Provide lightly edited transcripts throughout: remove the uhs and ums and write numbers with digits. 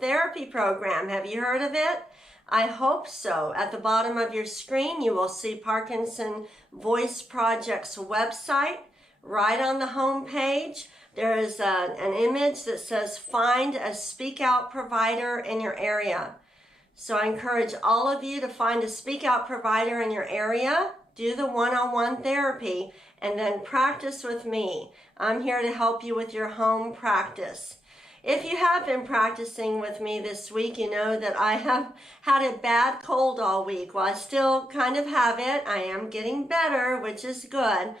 Therapy program. Have you heard of it? I hope so. At the bottom of your screen, you will see Parkinson Voice Project's website. Right on the home page, there is an image that says find a speak out provider in your area. So I encourage all of you to find a speak out provider in your area, do the one-on-one therapy, and then practice with me. I'm here to help you with your home practice. If you have been practicing with me this week, you know that I have had a bad cold all week. Well, I still kind of have it. I am getting better, which is good.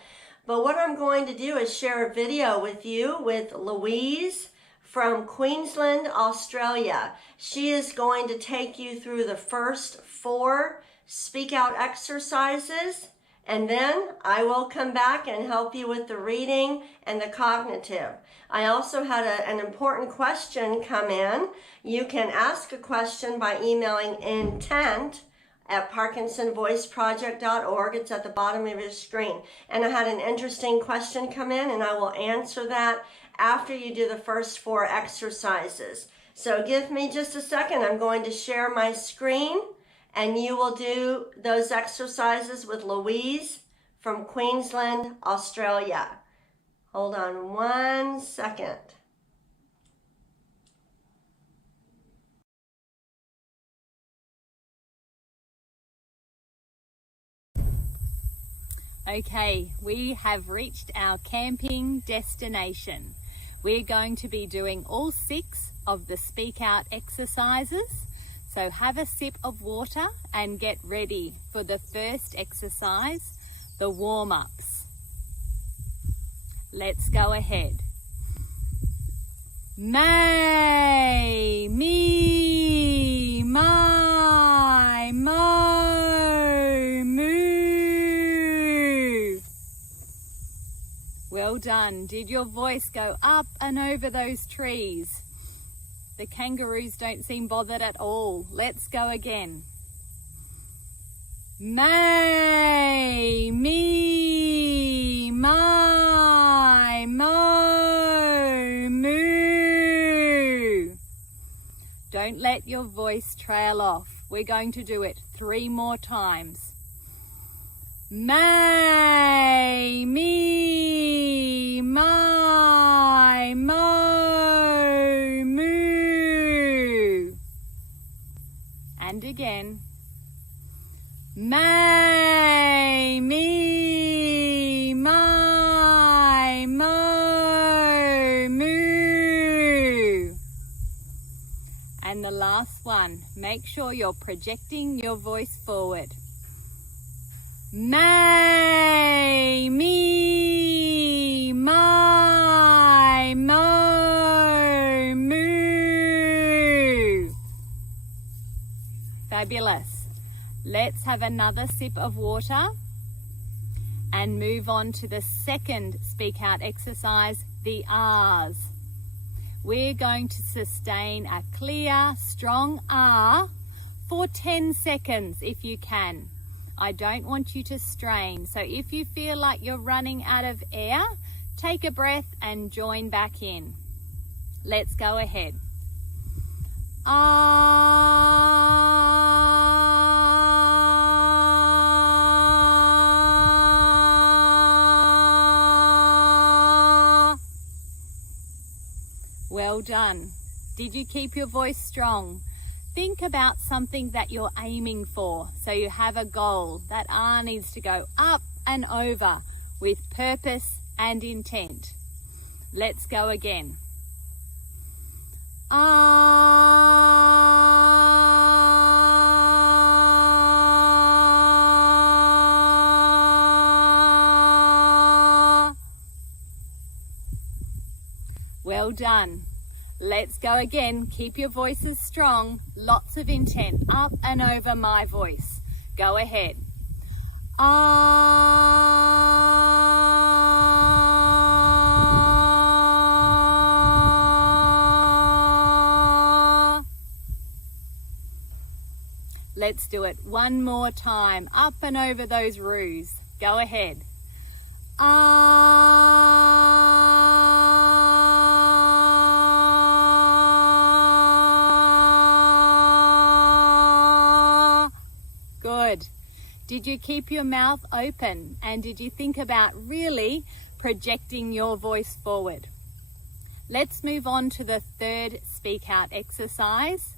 But what I'm going to do is share a video with you with Louise from Queensland, Australia. She is going to take you through the first 4 speak out exercises, and then I will come back and help you with the reading and the cognitive. I also had an important question come in. You can ask a question by emailing intent@parkinsonvoiceproject.org. It's at the bottom of your screen. And I had an interesting question come in, and I will answer that after you do the first 4 exercises. So give me just a second. I'm going to share my screen, and you will do those exercises with Louise from Queensland, Australia. Hold on 1 second. Okay, we have reached our camping destination. We're going to be doing all 6 of the speak out exercises. So have a sip of water and get ready for the first exercise, the warm-ups. Let's go ahead. May, me, my, mo, moo. Well done. Did your voice go up and over those trees? The kangaroos don't seem bothered at all. Let's go again. May, me, my, mo, moo. Don't let your voice trail off. We're going to do it 3 more times. May, me, my, mo, moo. And again. May, me, my, mo, moo. And the last one. Make sure you're projecting your voice forward. May, me, my, mo, moo. Fabulous. Let's have another sip of water and move on to the second speak out exercise, the R's. We're going to sustain a clear, strong R for 10 seconds if you can. I don't want you to strain, so if you feel like you're running out of air, take a breath and join back in. Let's go ahead. Well done. Did you keep your voice strong? Think about something that you're aiming for. So you have a goal. That R needs to go up and over with purpose and intent. Let's go again. Well done. Let's go again. Keep your voices strong. Lots of intent. Up and over my voice. Go ahead. Let's do it one more time. Up and over those roos. Go ahead. Did you keep your mouth open? And did you think about really projecting your voice forward? Let's move on to the third speak out exercise.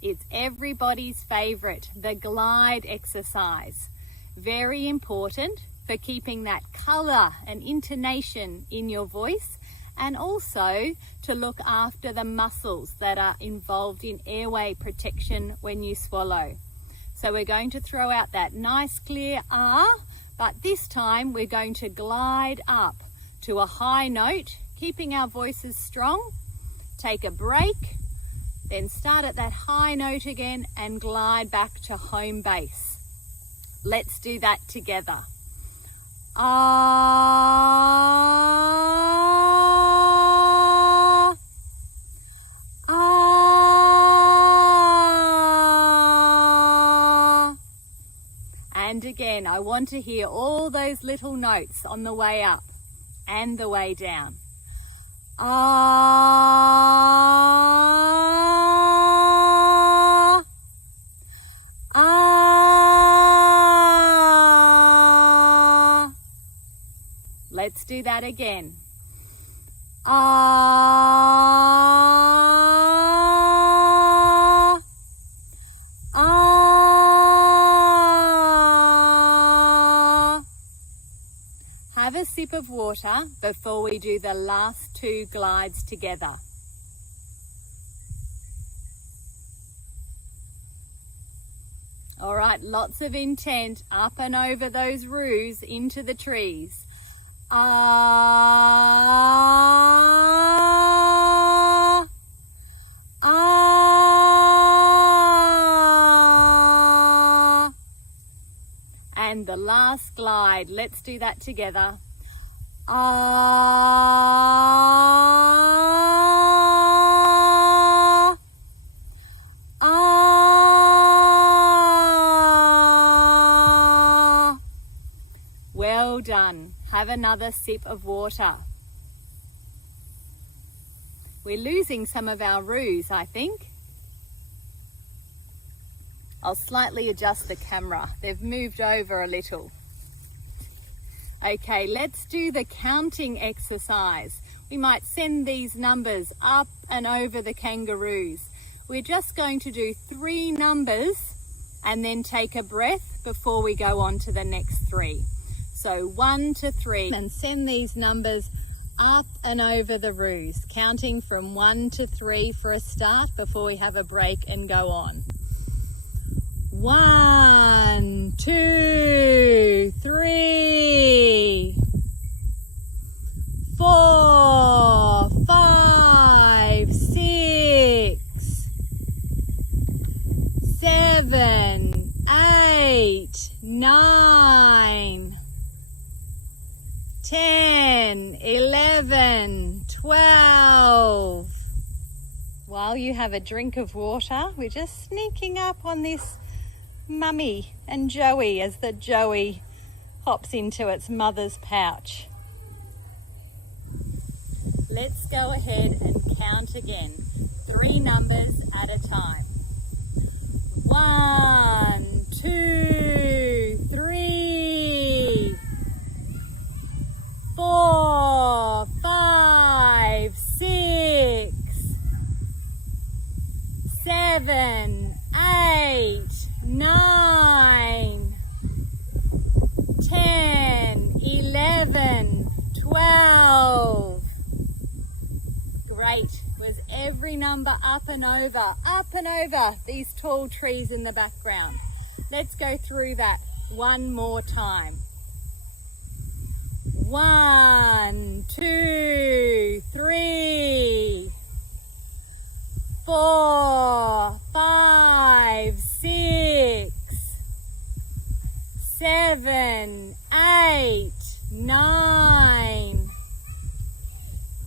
It's everybody's favorite, the glide exercise. Very important for keeping that color and intonation in your voice, and also to look after the muscles that are involved in airway protection when you swallow. So we're going to throw out that nice clear ah, but this time we're going to glide up to a high note, keeping our voices strong. Take a break, then start at that high note again and glide back to home base. Let's do that together. Ah, ah. And again, I want to hear all those little notes on the way up and the way down. Ah, ah. Let's do that again. Ah, ah. Have a sip of water before we do the last two glides together. All right, lots of intent up and over those roos into the trees. Ah, ah. And the last glide, let's do that together. Ah, ah. Well done. Have another sip of water. We're losing some of our roos, I think. I'll slightly adjust the camera. They've moved over a little. Okay, let's do the counting exercise. We might send these numbers up and over the kangaroos. We're just going to do 3 numbers and then take a breath before we go on to the next 3. So 1 to 3, and send these numbers up and over the roos, counting from 1 to 3 for a start before we have a break and go on. 1, 2, 3, 4, 5, 6, 7, 8, 9, 10, 11, 12. While you have a drink of water, we're just sneaking up on this Mummy and Joey as the Joey hops into its mother's pouch. Let's go ahead and count again. 3 numbers at a time. 1, 2, 3, 4, 5, 6, 7, 8, 9, 10, 11, 12. Great. Was every number up and over these tall trees in the background? Let's go through that one more time. 1, 2, 3, 4, 5, 6, 7, 8, 9,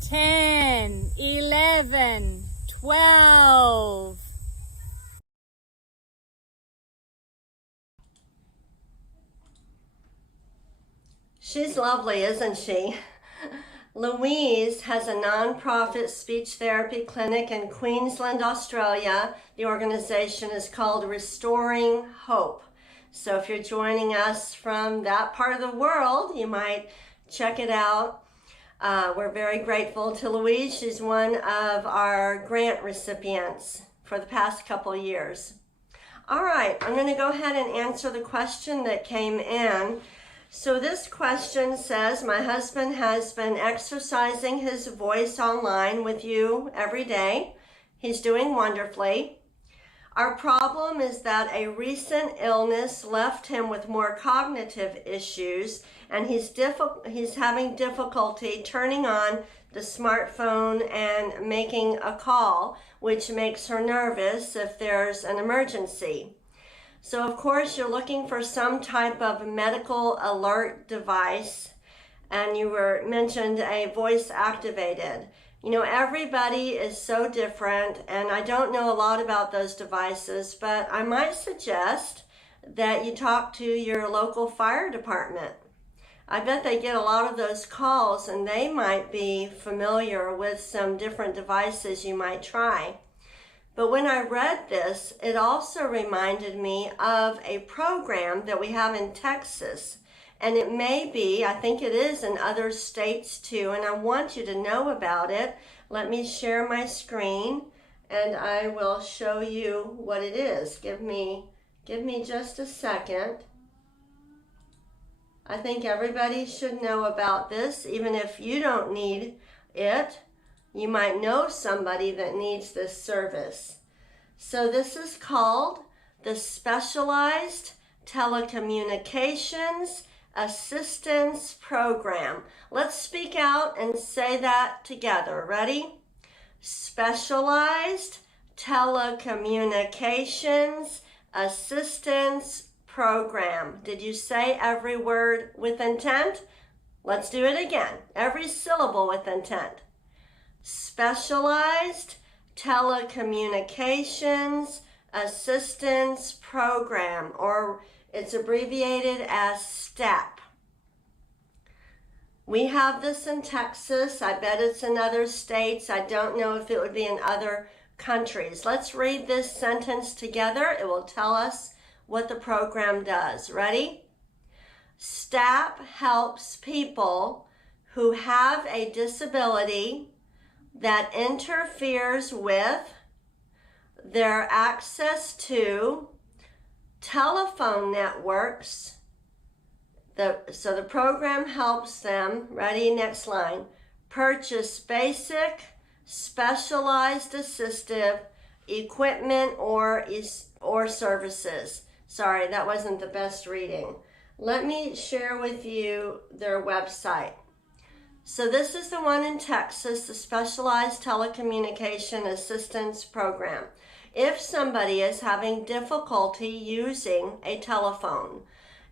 10, 11, 12. She's lovely, isn't she? Louise has a non-profit speech therapy clinic in Queensland, Australia. The organization is called Restoring Hope. So if you're joining us from that part of the world, you might check it out. We're very grateful to Louise. She's one of our grant recipients for the past couple years. All right, I'm going to go ahead and answer the question that came in. So this question says, my husband has been exercising his voice online with you every day. He's doing wonderfully. Our problem is that a recent illness left him with more cognitive issues, and he's having difficulty turning on the smartphone and making a call, which makes her nervous if there's an emergency. So of course you're looking for some type of medical alert device, and you mentioned a voice activated. You know, everybody is so different, and I don't know a lot about those devices, but I might suggest that you talk to your local fire department. I bet they get a lot of those calls, and they might be familiar with some different devices you might try. But when I read this, it also reminded me of a program that we have in Texas. And it may be, I think it is in other states too, and I want you to know about it. Let me share my screen and I will show you what it is. Give me just a second. I think everybody should know about this, even if you don't need it. You might know somebody that needs this service. So this is called the Specialized Telecommunications Assistance Program. Let's speak out and say that together. Ready? Specialized Telecommunications Assistance Program. Did you say every word with intent? Let's do it again. Every syllable with intent. Specialized Telecommunications Assistance Program, or it's abbreviated as STEP. We have this in Texas. I bet it's in other states. I don't know if it would be in other countries. Let's read this sentence together. It will tell us what the program does. Ready? STEP helps people who have a disability that interferes with their access to telephone networks. So the program helps them, ready, next line, purchase basic, specialized assistive equipment or services. Sorry, that wasn't the best reading. Let me share with you their website. So this is the one in Texas, the Specialized Telecommunication Assistance Program. If somebody is having difficulty using a telephone,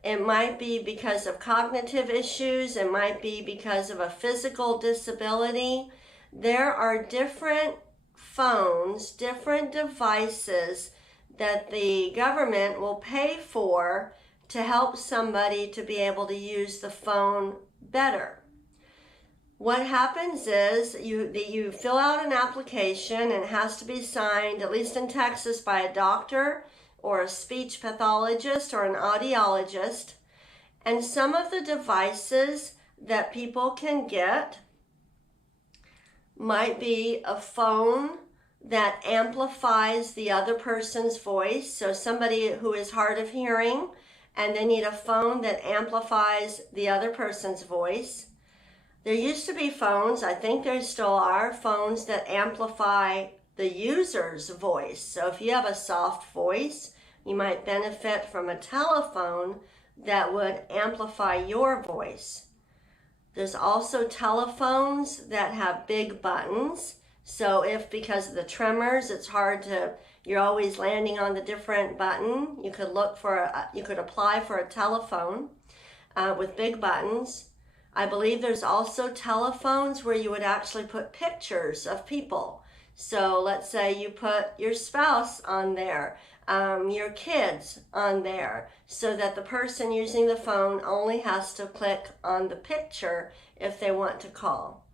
it might be because of cognitive issues, it might be because of a physical disability. There are different phones, different devices that the government will pay for to help somebody to be able to use the phone better. What happens is you fill out an application, and it has to be signed, at least in Texas, by a doctor or a speech pathologist or an audiologist. And some of the devices that people can get might be a phone that amplifies the other person's voice. So somebody who is hard of hearing and they need a phone that amplifies the other person's voice. There used to be phones, I think there still are, phones that amplify the user's voice. So if you have a soft voice, you might benefit from a telephone that would amplify your voice. There's also telephones that have big buttons. So if because of the tremors, it's hard to, you're always landing on the different button, you could apply for a telephone with big buttons. I believe there's also telephones where you would actually put pictures of people. So let's say you put your spouse on there, your kids on there, so that the person using the phone only has to click on the picture if they want to call.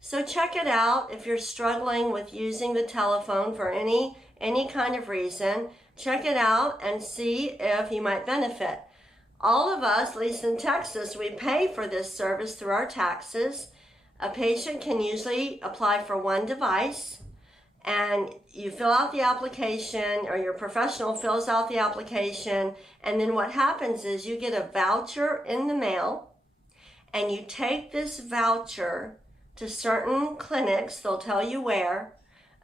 So check it out if you're struggling with using the telephone for any any kind of reason, check it out and see if you might benefit. All of us, at least in Texas, we pay for this service through our taxes. A patient can usually apply for one device, and you fill out the application, or your professional fills out the application, and then what happens is you get a voucher in the mail, and you take this voucher to certain clinics, they'll tell you where,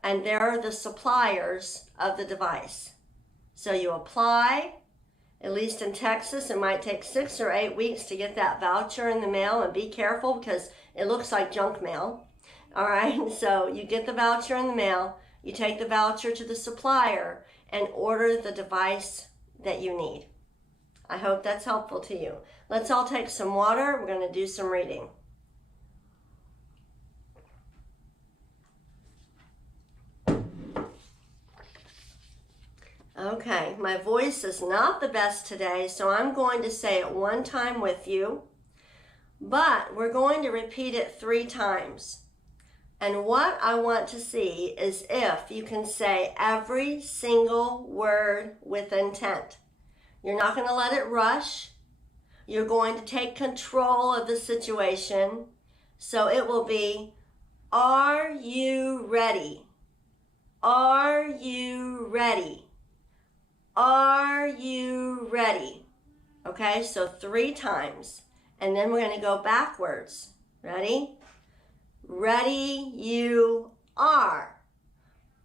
and they're the suppliers of the device. So you apply. At least in Texas, it might take 6 or 8 weeks to get that voucher in the mail, and be careful because it looks like junk mail. All right, so you get the voucher in the mail, you take the voucher to the supplier and order the device that you need. I hope that's helpful to you. Let's all take some water. We're going to do some reading. Okay, my voice is not the best today, so I'm going to say it one time with you, but we're going to repeat it 3 times. And what I want to see is if you can say every single word with intent. You're not going to let it rush. You're going to take control of the situation. So it will be, are you ready? Are you ready? Are you ready? Okay, so 3 times. And then we're going to go backwards. Ready? Ready, you are.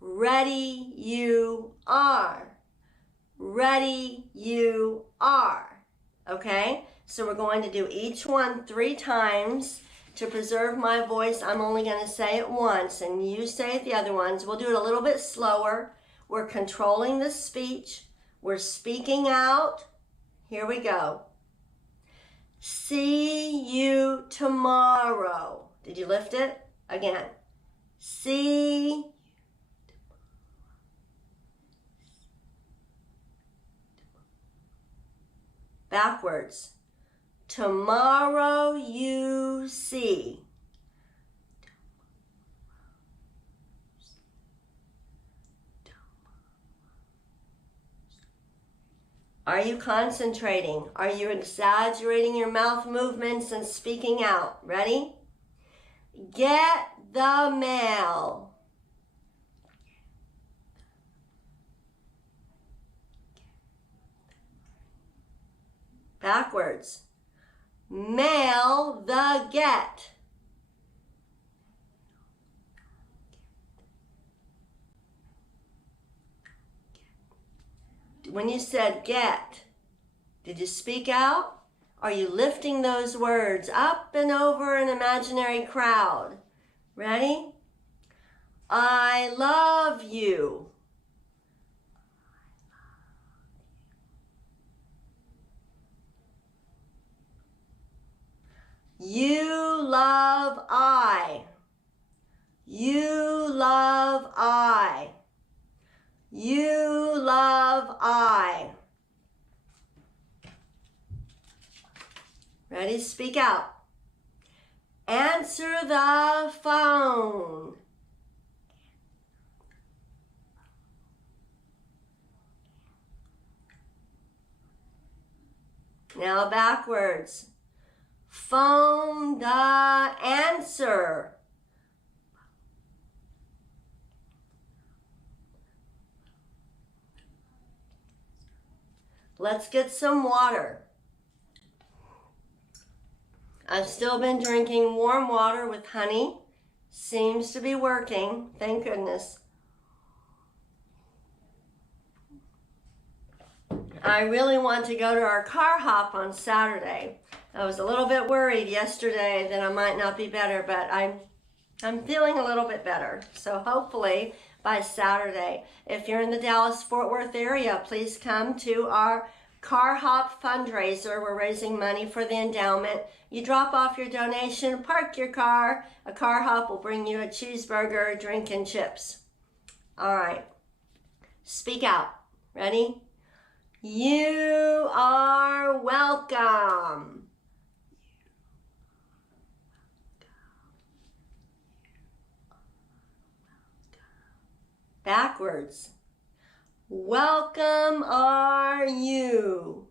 Ready, you are. Ready, you are. Okay, so we're going to do each one 3 times. To preserve my voice, I'm only going to say it once, and you say it the other ones. We'll do it a little bit slower. We're controlling the speech. We're speaking out. Here we go. See you tomorrow. Did you lift it? Again. See. Backwards. Tomorrow you see. Are you concentrating? Are you exaggerating your mouth movements and speaking out? Ready? Get the mail. Backwards. Mail the get. When you said get, did you speak out? Are you lifting those words up and over an imaginary crowd? Ready? I love you. You love I. You love I. You love I. Ready? Speak out. Answer the phone. Now backwards. Phone the answer. Let's get some water. I've still been drinking warm water with honey. Seems to be working, thank goodness. I really want to go to our car hop on Saturday. I was a little bit worried yesterday that I might not be better, but I'm feeling a little bit better. So hopefully by Saturday, if you're in the Dallas-Fort Worth area, please come to our car hop fundraiser. We're raising money for the endowment. You drop off your donation, park your car. A car hop will bring you a cheeseburger, drink, and chips. All right. Speak out. Ready? You are welcome. Backwards. Welcome are you.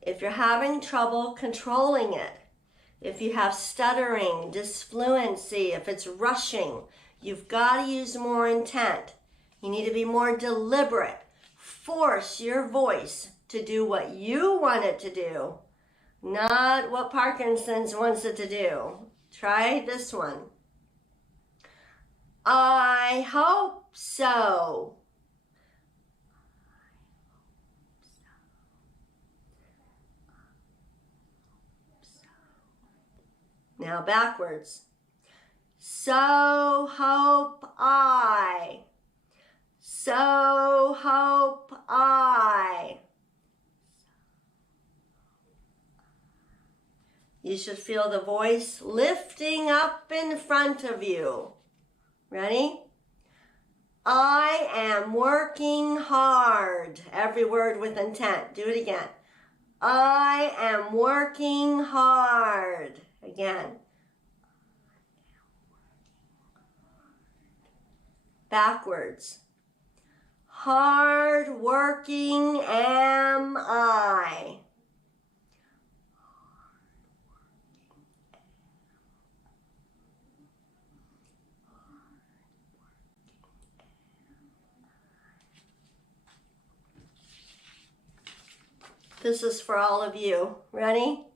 If you're having trouble controlling it, if you have stuttering, disfluency, if it's rushing, you've got to use more intent. You need to be more deliberate. Force your voice to do what you want it to do, not what Parkinson's wants it to do. Try this one. I hope so. Now backwards. So hope I. So hope I. You should feel the voice lifting up in front of you. Ready? I am working hard. Every word with intent. Do it again. I am working hard. Again. Backwards. Hard working am I. This is for all of you. Ready?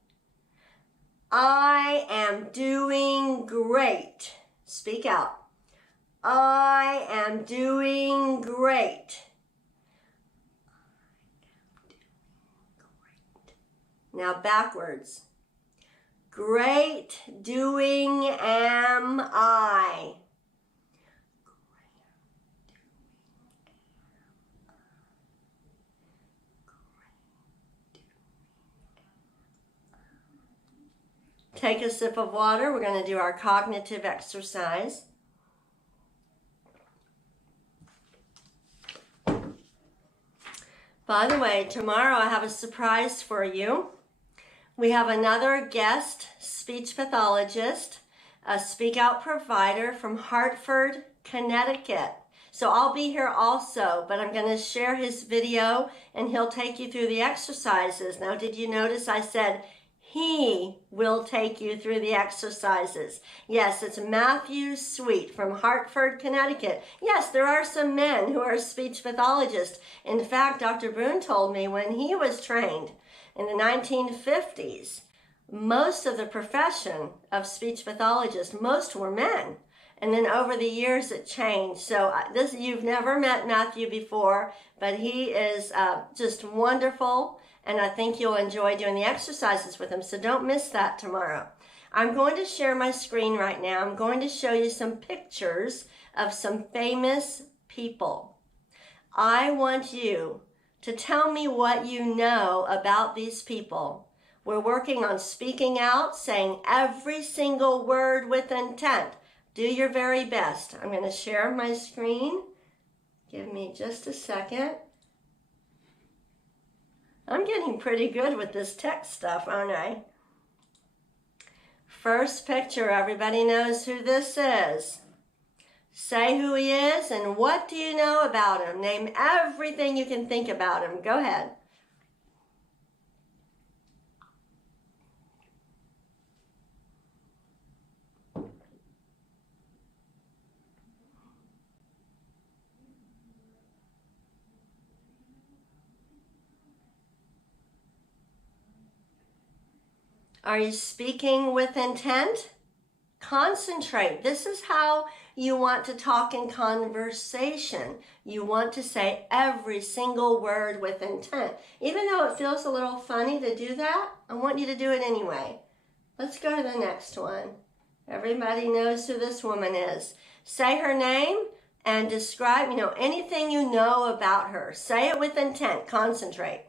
I am doing great. Speak out. I am doing great. Now backwards. Great doing am I. Take a sip of water. We're going to do our cognitive exercise. By the way, tomorrow I have a surprise for you. We have another guest speech pathologist, a speak out provider from Hartford, Connecticut. So I'll be here also, but I'm going to share his video and he'll take you through the exercises. Now, did you notice I said he will take you through the exercises? Yes, it's Matthew Sweet from Hartford, Connecticut. Yes, there are some men who are speech pathologists. In fact, Dr. Boone told me when he was trained in the 1950s, most of the profession of speech pathologists, most were men. And then over the years it changed. So you've never met Matthew before, but he is just wonderful. And I think you'll enjoy doing the exercises with him. So don't miss that tomorrow. I'm going to share my screen right now. I'm going to show you some pictures of some famous people. I want you to tell me what you know about these people. We're working on speaking out, saying every single word with intent. Do your very best. I'm going to share my screen. Give me just a second. I'm getting pretty good with this tech stuff, aren't I? First picture, everybody knows who this is. Say who he is and what do you know about him. Name everything you can think about him. Go ahead. Are you speaking with intent? Concentrate. This is how you want to talk in conversation. You want to say every single word with intent. Even though it feels a little funny to do that, I want you to do it anyway. Let's go to the next one. Everybody knows who this woman is. Say her name and describe, anything you know about her. Say it with intent. Concentrate.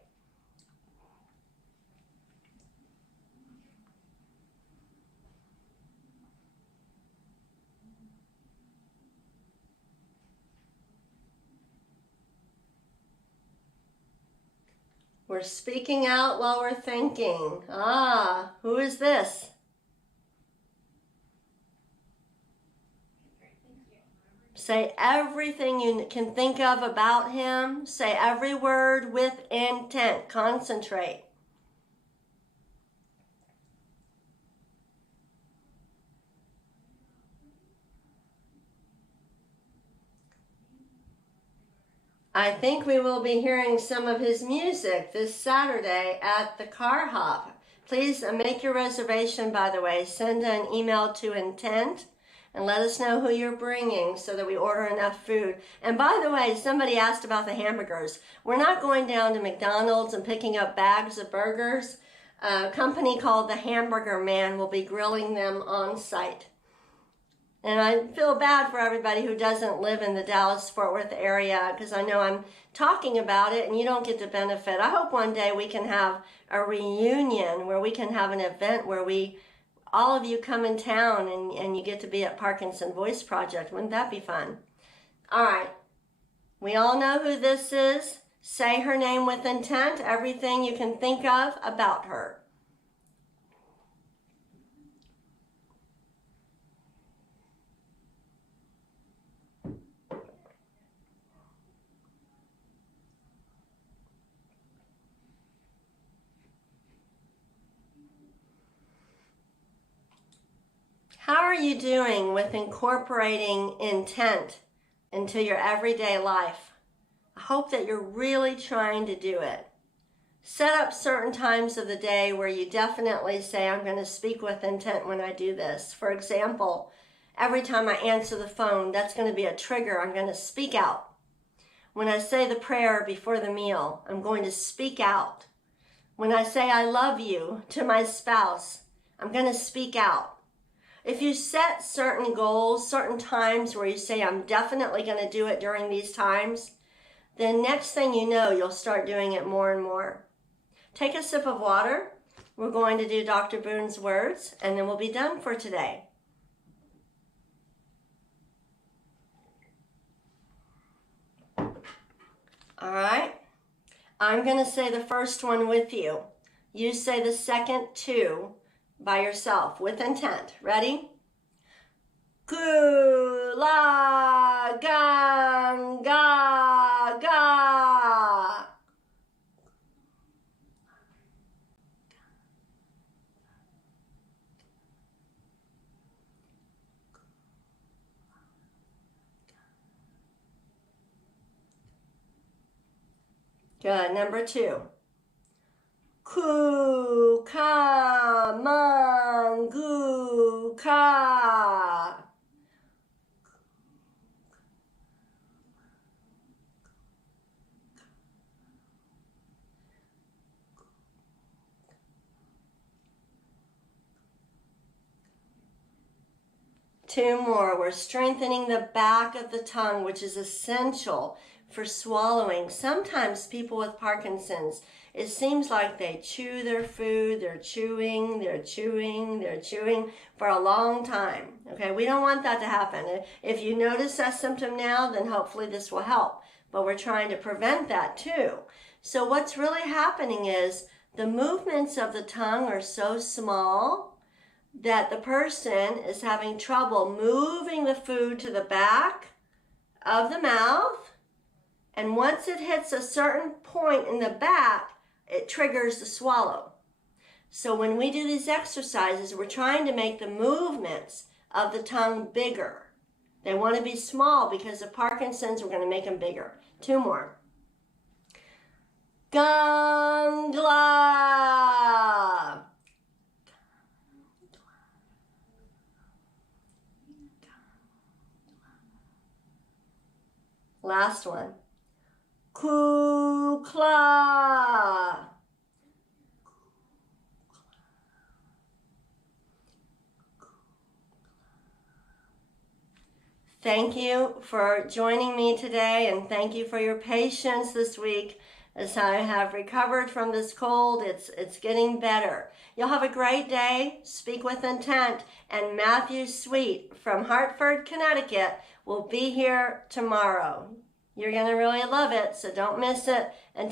We're speaking out while we're thinking. Who is this? Say everything you can think of about him. Say every word with intent. Concentrate. I think we will be hearing some of his music this Saturday at the Car Hop. Please make your reservation, by the way. Send an email to Intent and let us know who you're bringing so that we order enough food. And by the way, somebody asked about the hamburgers. We're not going down to McDonald's and picking up bags of burgers. A company called the Hamburger Man will be grilling them on site. And I feel bad for everybody who doesn't live in the Dallas-Fort Worth area, because I know I'm talking about it and you don't get to benefit. I hope one day we can have a reunion where we can have an event where all of you come in town and you get to be at Parkinson Voice Project. Wouldn't that be fun? All right. We all know who this is. Say her name with intent, everything you can think of about her. How are you doing with incorporating intent into your everyday life? I hope that you're really trying to do it. Set up certain times of the day where you definitely say, I'm going to speak with intent when I do this. For example, every time I answer the phone, that's going to be a trigger. I'm going to speak out. When I say the prayer before the meal, I'm going to speak out. When I say I love you to my spouse, I'm going to speak out. If you set certain goals, certain times where you say, I'm definitely going to do it during these times, then next thing you know, you'll start doing it more and more. Take a sip of water. We're going to do Dr. Boone's words, and then we'll be done for today. All right. I'm going to say the first one with you. You say the second two by yourself with intent. Ready? Kula ganga ga. Good. Number two. Ku ka mangu ka. Two more. We're strengthening the back of the tongue, which is essential for swallowing. Sometimes people with Parkinson's, it seems like they chew their food, they're chewing for a long time. Okay, we don't want that to happen. If you notice that symptom now, then hopefully this will help. But we're trying to prevent that too. So what's really happening is the movements of the tongue are so small that the person is having trouble moving the food to the back of the mouth. And once it hits a certain point in the back, it triggers the swallow. So when we do these exercises, we're trying to make the movements of the tongue bigger. They want to be small because of Parkinson's. We're going to make them bigger. Two more. Gangla. Last one. Kukla. Thank you for joining me today, and thank you for your patience this week as I have recovered from this cold. It's getting better. You'll have a great day. Speak with intent. And Matthew Sweet from Hartford, Connecticut will be here tomorrow. You're going to really love it, so don't miss it. Until